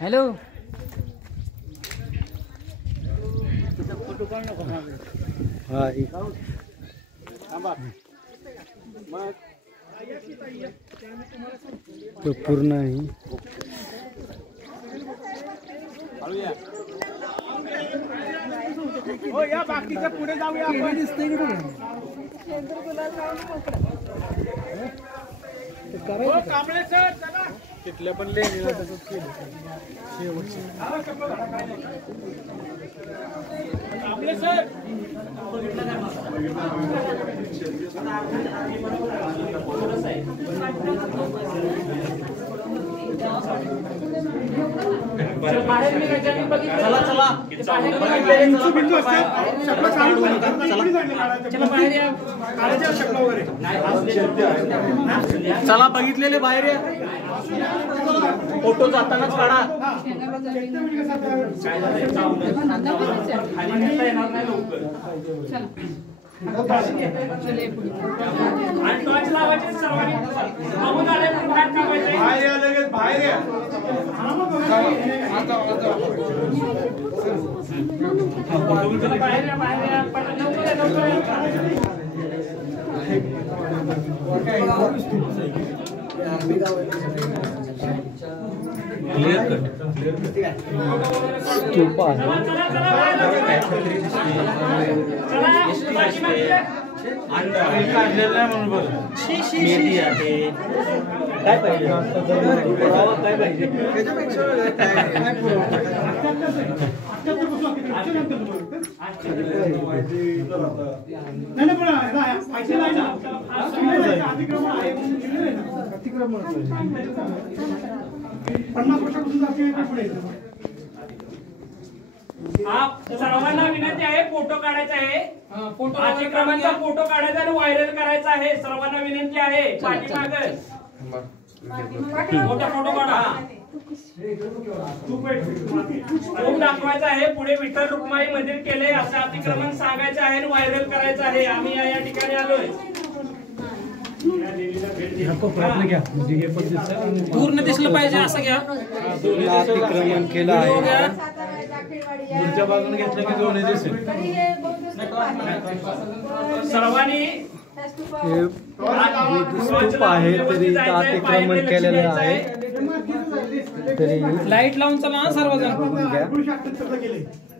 Hello तो पूर्ण आहे. हो या बाकीच्या पुढे जाऊया आपण. दिसतंय हो कांबळे सर चला. तिथल्या पण लेणीला तसंच केलं कांबळे सर. चला चला चला बघितलेले बाहेर या. फोटो जातानाच काढा. काय पाहिजे काय पाहिजे सर्वांना विनंती आहे फोटो काढायचा आहे. अतिक्रमणचा फोटो काढायचा आणि व्हायरल करायचा आहे. सर्वांना विनंती आहे. पाठीमागे फोटो काढा. खूप दाखवायचं आहे. पुढे विठ्ठल रुक्माई मंदिर केले असं अतिक्रमण सांगायचं आहे आणि व्हायरल करायचं आहे. आम्ही या ठिकाणी आलोय. पूर्ण दिसलं पाहिजे असं घ्या. अतिक्रमण केलं आहे. पुढच्या बाजूने घेतलं की दोन्ही दिसेल. सर्वांनी स्तूप आहे तरी अतिक्रमण केलेलं आहे. तरी लाईट लावून चला सर्वजण.